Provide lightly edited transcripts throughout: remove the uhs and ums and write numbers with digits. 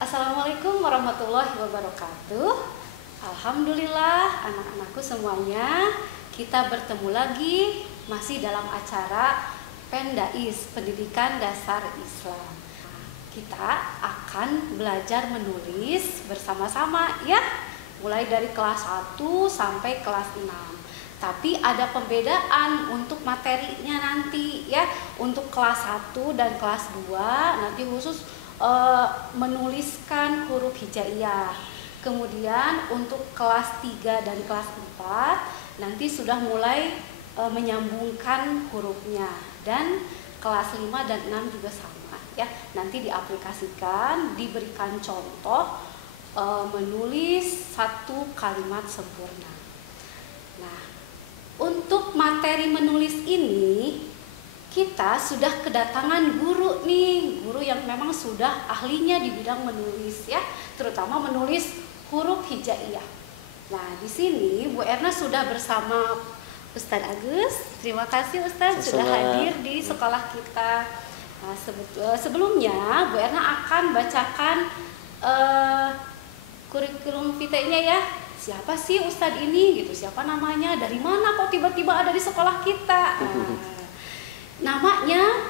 Assalamualaikum warahmatullahi wabarakatuh. Alhamdulillah anak-anakku semuanya, kita bertemu lagi masih dalam acara Pendais, Pendidikan Dasar Islam. Kita akan belajar menulis bersama-sama ya, mulai dari kelas 1 sampai kelas 6. Tapi ada pembedaan untuk materinya nanti ya. Untuk kelas 1 dan kelas 2 nanti khusus menuliskan huruf hijaiyah. Kemudian untuk kelas 3 dan kelas 4 nanti sudah mulai menyambungkan hurufnya, dan kelas 5 dan 6 juga sama ya. Nanti diaplikasikan, diberikan contoh menulis satu kalimat sempurna. Nah, untuk materi menulis ini kita sudah kedatangan guru nih, guru yang memang sudah ahlinya di bidang menulis ya, terutama menulis huruf hijaiyah. Nah, di sini Bu Erna sudah bersama Ustadz Agus. Terima kasih Ustadz sudah hadir di sekolah kita. Nah, sebelumnya Bu Erna akan bacakan kurikulum vitae-nya ya. Siapa sih Ustadz ini gitu? Siapa namanya? Dari mana kok tiba-tiba ada di sekolah kita? Namanya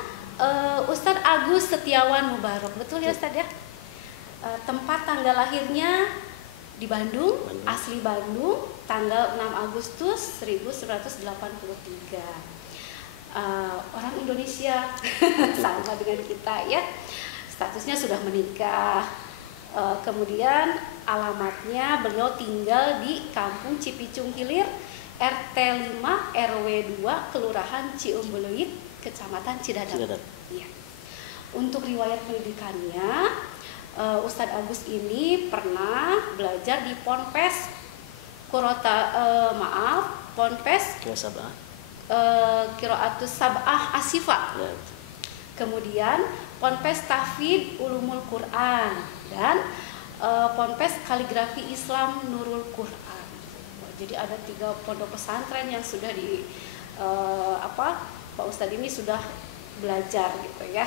Ustadz Agus Setiawan Mubarok, betul ya Ustadz ya? Tempat tanggal lahirnya di Bandung, asli Bandung, tanggal 6 Agustus 1983. Orang Indonesia sama dengan kita ya. Statusnya sudah menikah. Kemudian alamatnya beliau tinggal di Kampung Cipicung Hilir, RT 5 RW 2, Kelurahan Ciumbuleuit, Kecamatan Cidadap. Ya. Untuk riwayat pendidikannya, Ustadz Agus ini pernah belajar di Ponpes Ponpes Qiraatus Sab'ah Asyifa. Ya. Kemudian Ponpes Tahfidz Ulumul Quran dan Ponpes Kaligrafi Islam Nurul Quran. Jadi ada 3 pondok pesantren yang sudah Pak Ustadz ini sudah belajar gitu ya.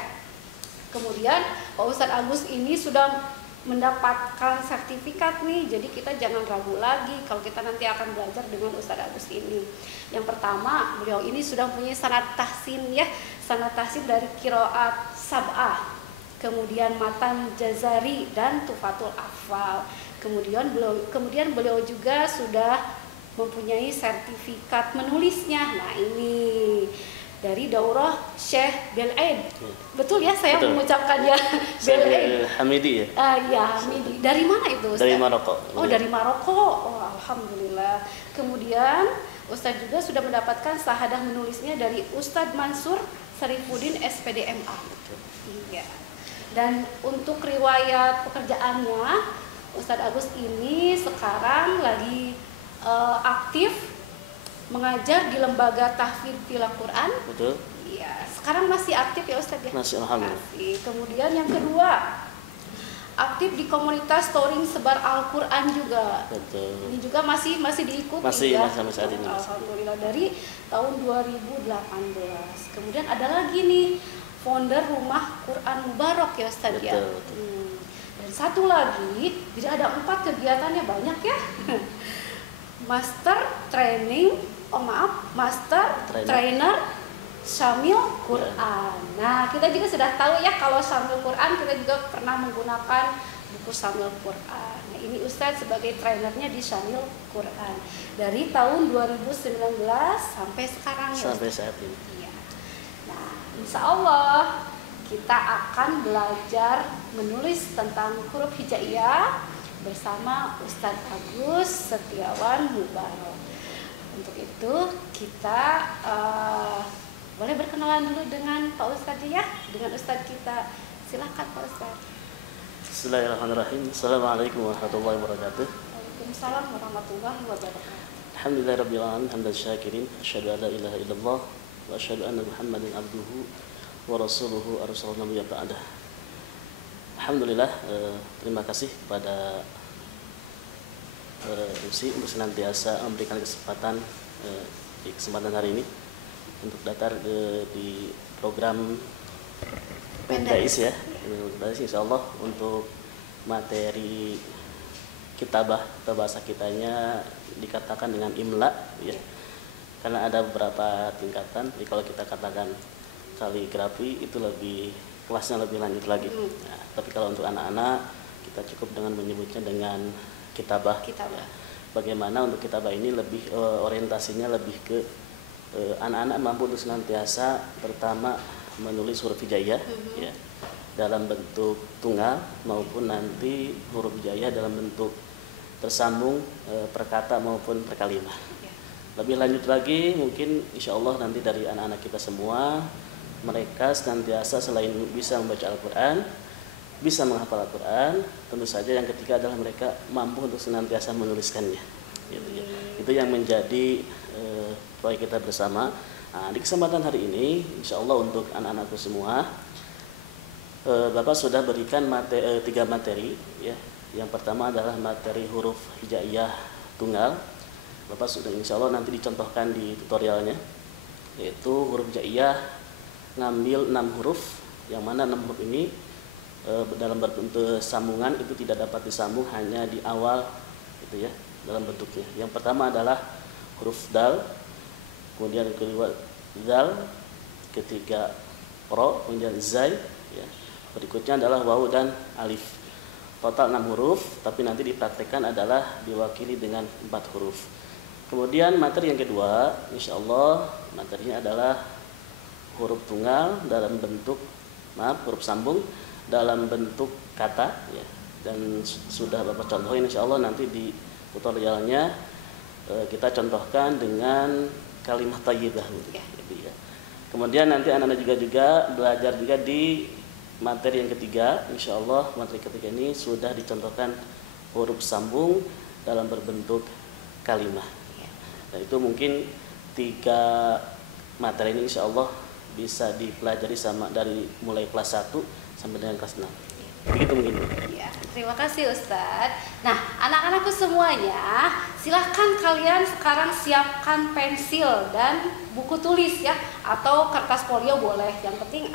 Kemudian Pak Ustadz Agus ini sudah mendapatkan sertifikat nih, jadi kita jangan ragu lagi kalau kita nanti akan belajar dengan Ustadz Agus ini. Yang pertama, beliau ini sudah punya sanad tahsin ya, sanad tahsin dari qiraat sab'ah, kemudian matan jazari dan tufatul afal. Kemudian beliau juga sudah mempunyai sertifikat menulisnya. Nah, ini dari daurah Syekh Bel'aid. Betul ya saya mengucapkannya Bel'aid. Hamidi ya? Ya, Hamidi. Dari mana itu Ustaz? Dari Maroko. Oh, dari Maroko. Oh, alhamdulillah. Kemudian Ustaz juga sudah mendapatkan sahadah menulisnya dari Ustadz Mansur Sarifuddin SPDMA. Iya. Dan untuk riwayat pekerjaannya, Ustadz Agus ini sekarang lagi aktif mengajar di lembaga tahfidz tilawah Quran. Betul. Iya, sekarang masih aktif ya Ustadz ya? Masih, alhamdulillah. Masih. Kemudian yang kedua, aktif di komunitas touring sebar Al-Quran juga. Betul. Ini juga masih diikuti masih, ya. Masih sampai saat ini. Alhamdulillah, dari tahun 2018. Kemudian ada lagi nih, founder Rumah Quran Mubarok ya Ustadz ya. Dan satu lagi, jadi ada 4 kegiatannya, banyak ya. Master Trainer Syamil Quran. Nah, kita juga sudah tahu ya kalau Syamil Quran, kita juga pernah menggunakan buku Syamil Quran. Nah, ini Ustadz sebagai trainernya di Syamil Quran dari tahun 2019 sampai sekarang ya. Sampai saat ini. Iya. Nah, insya Allah kita akan belajar menulis tentang huruf hijaiyah bersama Ustadz Agus Setiawan Mubarok. Untuk itu kita boleh berkenalan dulu dengan Pak Ustadz ya, dengan Ustadz kita. Silakan Pak Ustadz. Bismillahirrahmanirrahim. Assalamualaikum warahmatullahi wabarakatuh. Waalaikumsalam warahmatullahi wabarakatuh. Alhamdulillahirabbil alamin hamdan syakirin, asyhadu an la ilaha illallah wa asyhadu anna Muhammadan abduhu wa rasuluhu arsalallahu nabiyyan ba'dah. Alhamdulillah, terima kasih kepada MC untuk senantiasa memberikan kesempatan di kesempatan hari ini untuk datang di program Pendais ya. Pendais insya Allah untuk materi kitabah atau bahasa kitanya dikatakan dengan imla ya, karena ada beberapa tingkatan. Jadi kalau kita katakan kaligrafi itu lebih kelasnya lebih lanjut lagi. Nah, tapi kalau untuk anak-anak kita cukup dengan menyebutnya dengan kitabah. Ya. Bagaimana untuk kitabah ini lebih orientasinya lebih ke anak-anak mampu untuk senantiasa pertama menulis huruf hijaiyah ya, dalam bentuk tunggal maupun nanti huruf hijaiyah dalam bentuk tersambung perkata maupun perkalimah. Lebih lanjut lagi mungkin insya Allah nanti dari anak-anak kita semua, mereka senantiasa selain bisa membaca Al-Quran, bisa menghafal Al-Quran, tentu saja yang ketiga adalah mereka mampu untuk senantiasa menuliskannya gitu ya. Itu yang menjadi proyek kita bersama. Nah, di kesempatan hari ini insya Allah untuk anak-anakku semua, Bapak sudah berikan 3 materi ya. Yang pertama adalah materi huruf hijaiyah tunggal. Bapak sudah insya Allah nanti dicontohkan di tutorialnya, yaitu huruf hijaiyah ngambil 6 huruf, yang mana 6 huruf ini dalam bentuk sambungan itu tidak dapat disambung hanya di awal itu ya, dalam bentuknya. Yang pertama adalah huruf dal, kemudian kedua zal, ketiga ro, kemudian zai ya. Berikutnya adalah waw dan alif. Total 6 huruf, tapi nanti dipraktekkan adalah diwakili dengan 4 huruf. Kemudian materi yang kedua, insya Allah materinya adalah huruf tunggal dalam bentuk huruf sambung dalam bentuk kata ya. Dan sudah Bapak contohin insya Allah nanti di tutorialnya kita contohkan dengan kalimat thayyibah gitu ya. Kemudian nanti anak-anak juga belajar juga di materi yang ketiga, insya Allah materi ketiga ini sudah dicontohkan huruf sambung dalam berbentuk kalimah. Nah, itu mungkin 3 materi ini insya Allah bisa dipelajari sama dari mulai kelas 1 sampai dengan kelas 6. Begitu mungkin. Ya, terima kasih Ustadz. Nah, anak-anakku semuanya, silahkan kalian sekarang siapkan pensil dan buku tulis ya, atau kertas folio boleh. Yang penting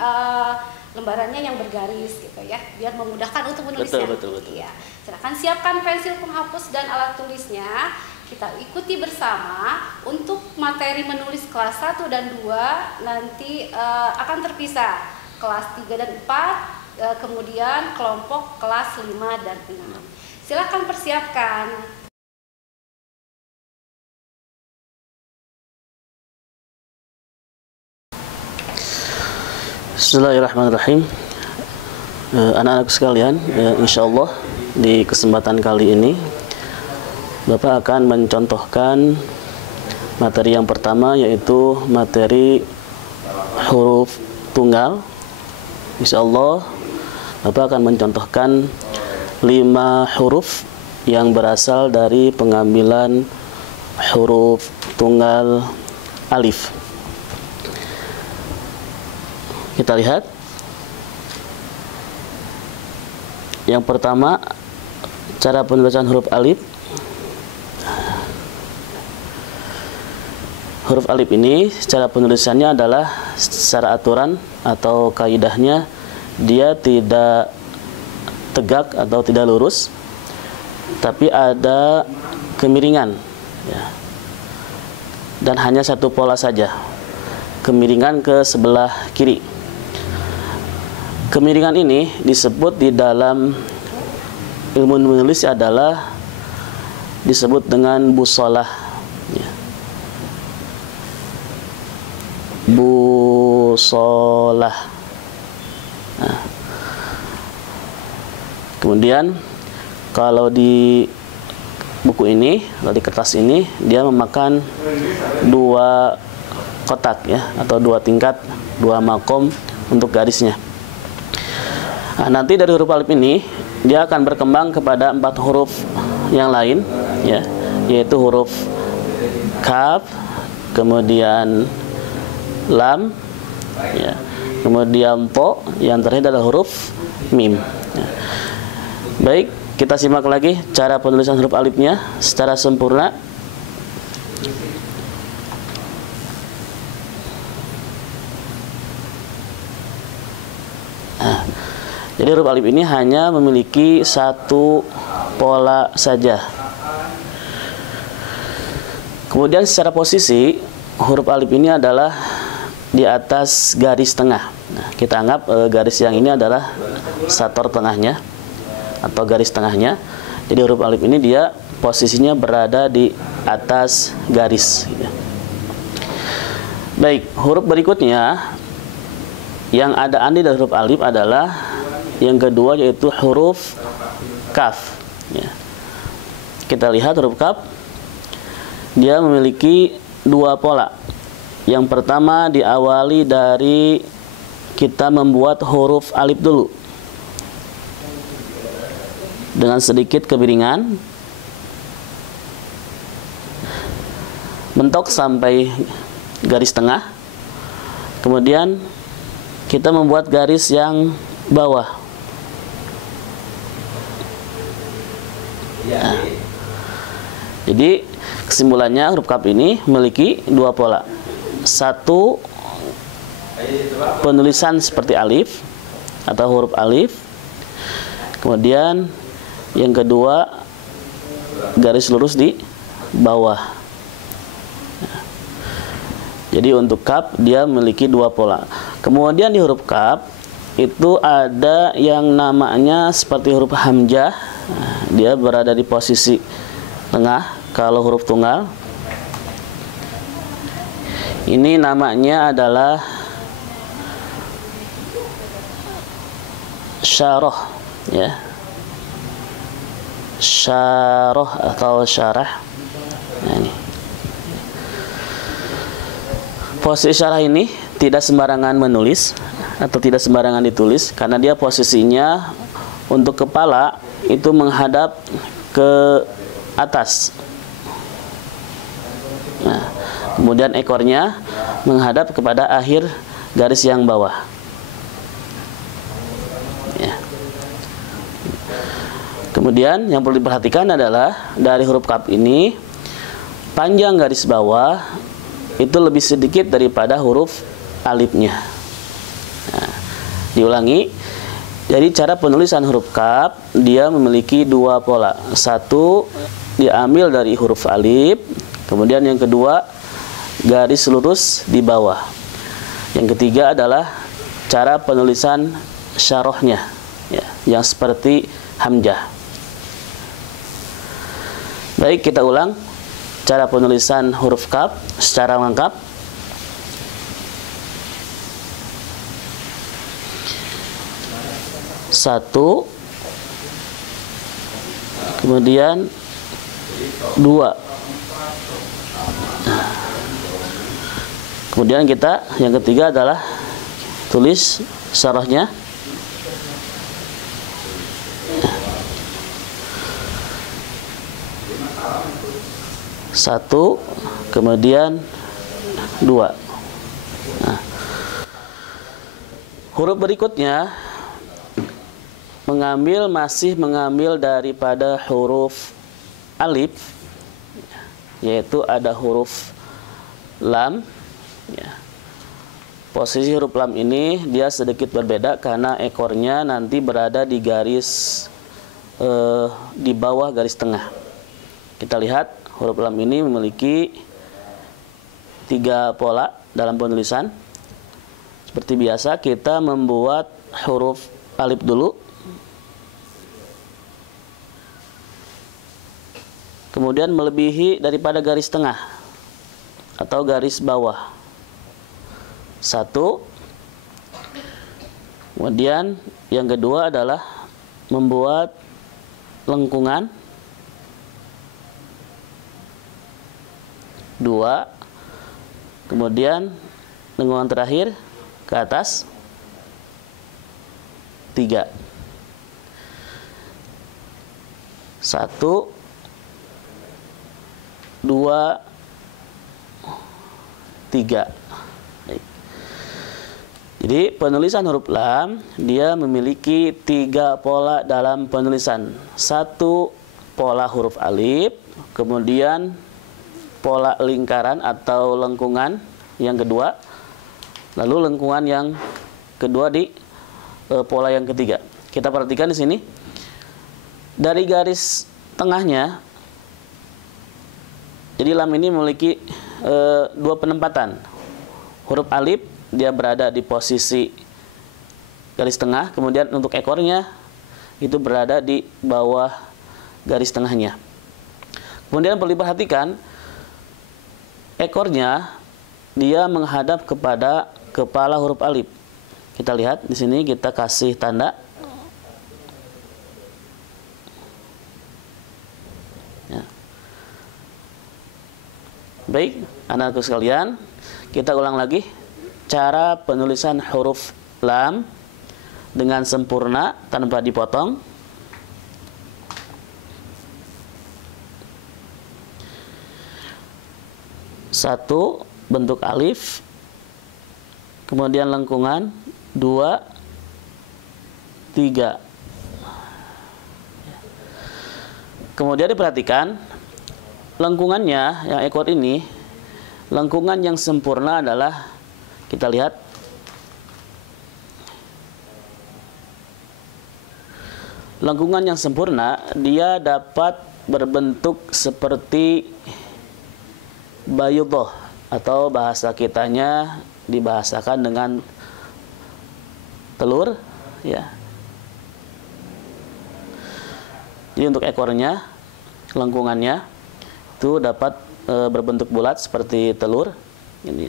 lembarannya yang bergaris gitu ya, biar memudahkan untuk menulisnya. Betul. Ya, silakan siapkan pensil penghapus dan alat tulisnya. Kita ikuti bersama. Untuk materi menulis kelas 1 dan 2 nanti akan terpisah. Kelas 3 dan 4, kemudian kelompok kelas 5 dan 6. Silakan persiapkan. Bismillahirrahmanirrahim. Anak-anak sekalian, insya Allah di kesempatan kali ini Bapak akan mencontohkan materi yang pertama, yaitu materi huruf tunggal. Insya Allah Bapak akan mencontohkan 5 huruf yang berasal dari pengambilan huruf tunggal alif. Kita lihat. Yang pertama, cara penulisan huruf alif. Huruf alif ini secara penulisannya adalah secara aturan atau kaidahnya dia tidak tegak atau tidak lurus, tapi ada kemiringan ya. Dan hanya satu pola saja, kemiringan ke sebelah kiri. Kemiringan ini disebut di dalam ilmu menulis adalah disebut dengan busolah ya. Busolah. Nah, kemudian kalau di buku ini, kalau di kertas ini, dia memakan 2 kotak ya, atau 2 tingkat, 2 makom untuk garisnya. Nah, nanti dari huruf alif ini dia akan berkembang kepada 4 huruf yang lain ya, yaitu huruf kaf, kemudian lam ya, kemudian to, yang terakhir adalah huruf mim ya. Baik, kita simak lagi cara penulisan huruf alifnya secara sempurna. Nah, Jadi huruf alif ini hanya memiliki satu pola saja. Kemudian secara posisi huruf alif ini adalah di atas garis tengah. Nah, kita anggap garis yang ini adalah sator tengahnya atau garis tengahnya. Jadi huruf alif ini dia posisinya berada di atas garis. Baik, huruf berikutnya yang ada andi dari huruf alif adalah yang kedua, yaitu huruf kaf. Ya. Kita lihat huruf kaf, dia memiliki dua pola. Yang pertama diawali dari kita membuat huruf alif dulu dengan sedikit kebiringan, mentok sampai garis tengah. Kemudian kita membuat garis yang bawah. Nah, jadi kesimpulannya huruf kaf ini memiliki dua pola. Satu, penulisan seperti alif atau huruf alif. Kemudian yang kedua, garis lurus di bawah. Nah, jadi untuk kaf dia memiliki dua pola. Kemudian di huruf kaf itu ada yang namanya seperti huruf hamzah. Nah, dia berada di posisi tengah kalau huruf tunggal. Ini namanya adalah syarah, ya. Syarah atau syarah. Nah, ini. Posisi syarah ini tidak sembarangan menulis atau tidak sembarangan ditulis, karena dia posisinya untuk kepala itu menghadap ke atas. Nah, kemudian ekornya menghadap kepada akhir garis yang bawah. Ya. Kemudian yang perlu diperhatikan adalah dari huruf kaf ini panjang garis bawah itu lebih sedikit daripada huruf alifnya. Nah, diulangi. Jadi cara penulisan huruf kaf dia memiliki dua pola. Satu diambil dari huruf alif, kemudian yang kedua garis lurus di bawah. Yang ketiga adalah cara penulisan syarahnya, ya, yang seperti hamzah. Baik, kita ulang cara penulisan huruf kaf secara lengkap. Satu, kemudian dua, kemudian kita yang ketiga adalah tulis syarahnya. Satu, kemudian dua. Nah, huruf berikutnya masih mengambil daripada huruf alif, yaitu ada huruf lam. Ya. Posisi huruf lam ini dia sedikit berbeda karena ekornya nanti berada di garis di bawah garis tengah. Kita lihat huruf lam ini memiliki tiga pola dalam penulisan. Seperti biasa kita membuat huruf alif dulu, kemudian melebihi daripada garis tengah atau garis bawah. Satu. Kemudian yang kedua adalah membuat lengkungan. Dua. Kemudian lengkungan terakhir ke atas. Tiga. Satu, dua, tiga. Jadi penulisan huruf lam dia memiliki tiga pola dalam penulisan. Satu, pola huruf alif, kemudian pola lingkaran atau lengkungan yang kedua, lalu lengkungan yang kedua di pola yang ketiga. kita perhatikan di sini dari garis tengahnya. Jadi lam ini memiliki dua penempatan. Huruf alif dia berada di posisi garis tengah, kemudian untuk ekornya itu berada di bawah garis tengahnya. Kemudian perlu diperhatikan ekornya dia menghadap kepada kepala huruf alif. Kita lihat di sini, kita kasih tanda. Ya. Baik, anak-anakku sekalian, kita ulang lagi cara penulisan huruf lam dengan sempurna tanpa dipotong. Satu, bentuk alif, kemudian lengkungan, 2, 3. Kemudian diperhatikan lengkungannya, yang ekor ini, lengkungan yang sempurna adalah, kita lihat, lengkungan yang sempurna dia dapat berbentuk seperti bayudoh, atau bahasa kitanya dibahasakan dengan telur, ya. Jadi untuk ekornya, lengkungannya itu dapat berbentuk bulat seperti telur. Ini.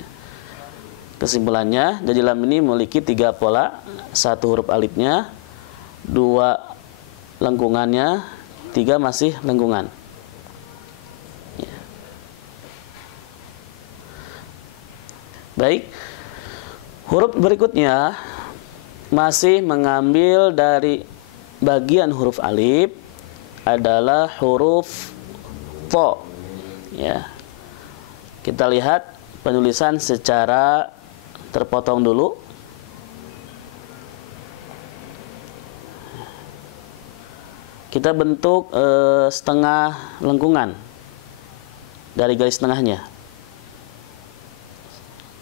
Kesimpulannya, jadi lam ini memiliki 3 pola: 1 huruf alifnya, 2 lengkungannya, 3 masih lengkungan. Ya. Baik, huruf berikutnya masih mengambil dari bagian huruf alif adalah huruf to. Ya. Kita lihat penulisan secara terpotong dulu. Kita bentuk setengah lengkungan dari garis tengahnya.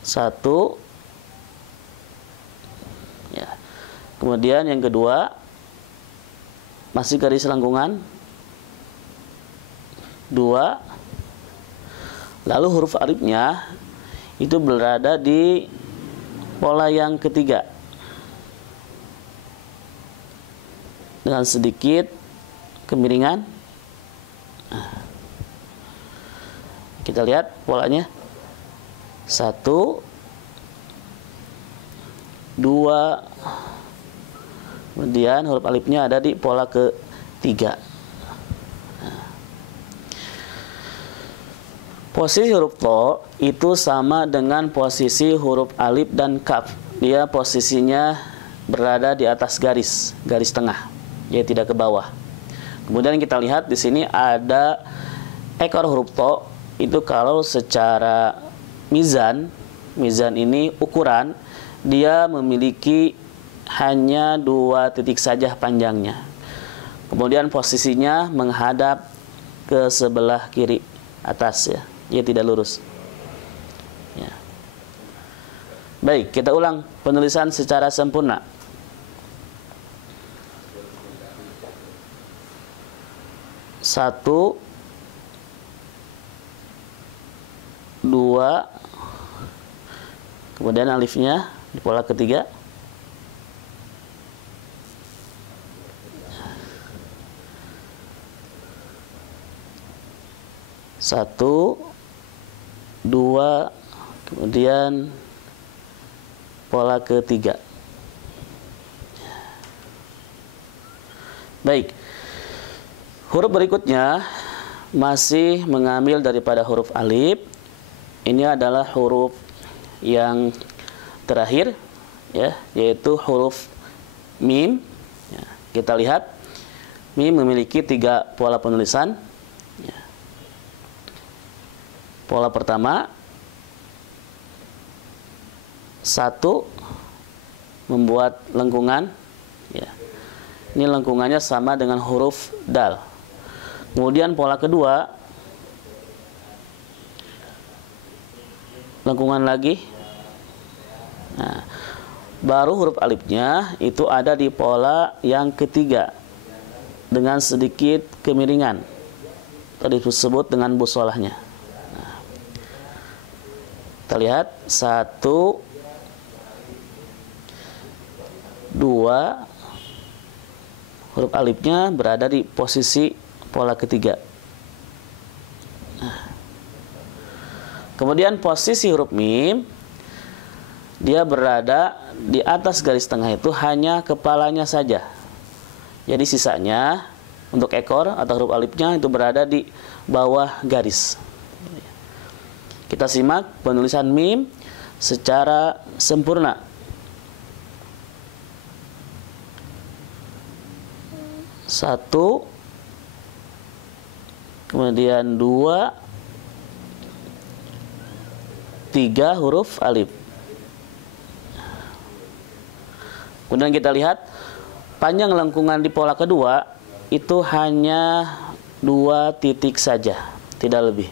1. Ya. Kemudian yang kedua masih garis lengkungan 2. Lalu huruf alifnya itu berada di pola yang ketiga dengan sedikit kemiringan. Kita lihat polanya. 1, 2, kemudian huruf alifnya ada di pola ketiga. Posisi huruf to itu sama dengan posisi huruf alif dan kaf. Dia posisinya berada di atas garis tengah, dia tidak ke bawah. Kemudian kita lihat di sini ada ekor huruf to. Itu kalau secara mizan ini ukuran, dia memiliki hanya 2 titik saja panjangnya. Kemudian posisinya menghadap ke sebelah kiri atas, ya. Dia tidak lurus. Ya. Baik, kita ulang penulisan secara sempurna. 1, 2, kemudian alifnya di pola ketiga. 1, 2, kemudian pola ketiga. Baik, huruf berikutnya masih mengambil daripada huruf alif. Ini adalah huruf yang terakhir, ya, yaitu huruf mim. Ya, kita lihat mim memiliki 3 pola penulisan. Ya. Pola pertama, 1 membuat lengkungan. Ya. Ini lengkungannya sama dengan huruf dal. Kemudian pola kedua, lengkungan lagi. Nah, baru huruf alifnya itu ada di pola yang ketiga dengan sedikit kemiringan. Tadi disebut dengan busolahnya. Nah, kita lihat 1, 2, huruf alifnya berada di posisi pola ketiga. Nah, kemudian posisi huruf mim, dia berada di atas garis tengah itu hanya kepalanya saja. Jadi sisanya untuk ekor atau huruf alifnya itu berada di bawah garis. Kita simak penulisan mim secara sempurna. Satu, kemudian 2, 3 huruf alif. Kemudian kita lihat panjang lengkungan di pola kedua itu hanya 2 titik saja, tidak lebih.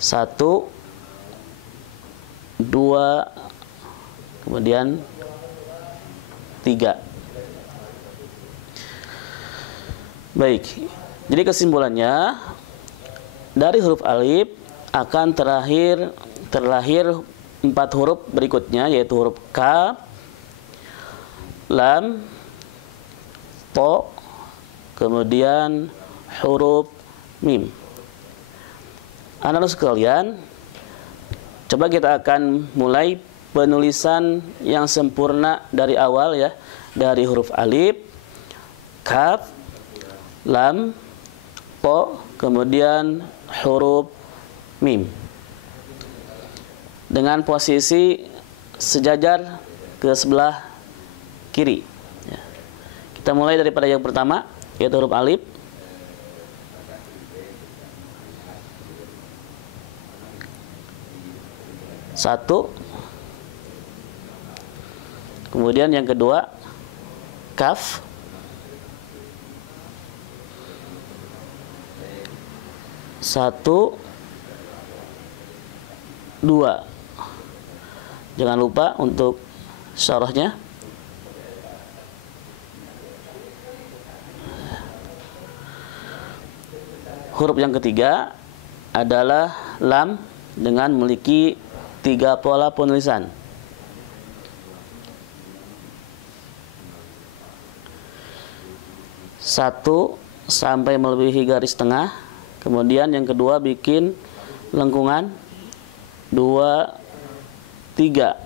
1, 2, kemudian 3. Baik, jadi kesimpulannya dari huruf alif akan terlahir 4 huruf berikutnya, yaitu huruf kaf, lam, to, kemudian huruf mim. Anak-anak sekalian, coba kita akan mulai penulisan yang sempurna dari awal ya, dari huruf alif, kaf, lam, to, kemudian huruf mim. Dengan posisi sejajar ke sebelah kiri. Ya. Kita mulai daripada yang pertama, yaitu huruf alif. Satu. Kemudian yang kedua, kaf. Satu, 2. Jangan lupa untuk syarahnya. Huruf yang ketiga adalah lam dengan memiliki 3 pola penulisan. Satu sampai melebihi garis tengah. Kemudian yang kedua bikin lengkungan 2, 3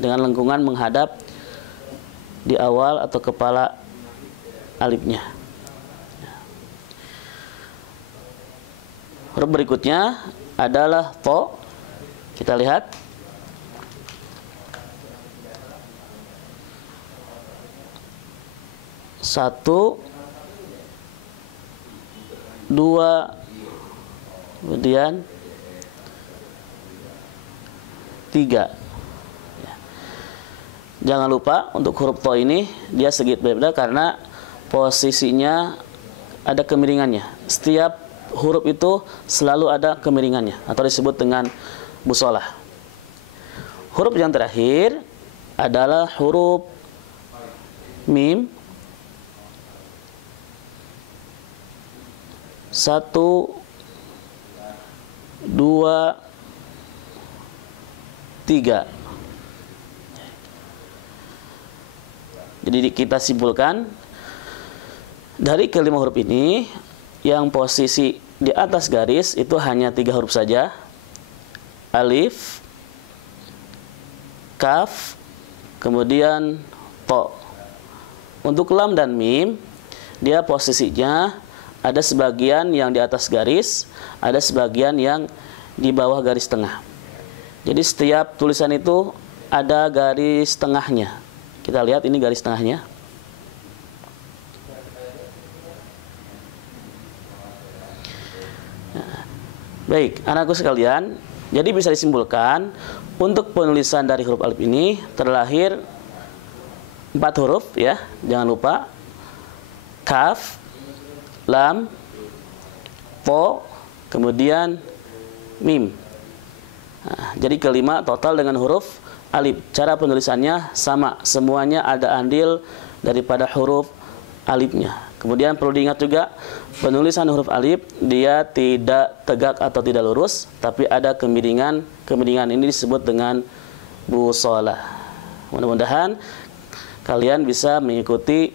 dengan lengkungan menghadap di awal atau kepala alifnya. Huruf berikutnya adalah to. Kita lihat. Satu, 2, kemudian 3. Jangan lupa untuk huruf to ini dia sedikit berbeda karena posisinya ada kemiringannya. Setiap huruf itu selalu ada kemiringannya atau disebut dengan busolah. Huruf yang terakhir adalah huruf mim. 1, 2, 3. Jadi kita simpulkan dari kelima huruf ini yang posisi di atas garis itu hanya 3 huruf saja. Alif, kaf, kemudian to. Untuk lam dan mim, dia posisinya ada sebagian yang di atas garis, ada sebagian yang di bawah garis tengah. Jadi setiap tulisan itu ada garis tengahnya. Kita lihat ini garis tengahnya. Nah, baik, anakku sekalian, jadi bisa disimpulkan untuk penulisan dari huruf alif ini terlahir 4 huruf ya, jangan lupa. Kaf, lam, to, kemudian mim. Nah, jadi kelima total dengan huruf alif. Cara penulisannya sama, semuanya ada andil daripada huruf alifnya. Kemudian perlu diingat juga penulisan huruf alif dia tidak tegak atau tidak lurus, tapi ada kemiringan. Kemiringan ini disebut dengan busolah. Mudah-mudahan kalian bisa mengikuti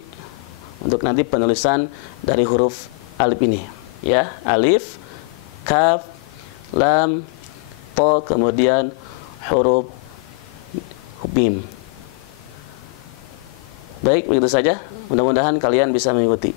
untuk nanti penulisan dari huruf alif ini, ya. Alif, kaf, lam, to, kemudian huruf mim. Baik, begitu saja. Mudah-mudahan kalian bisa mengikuti.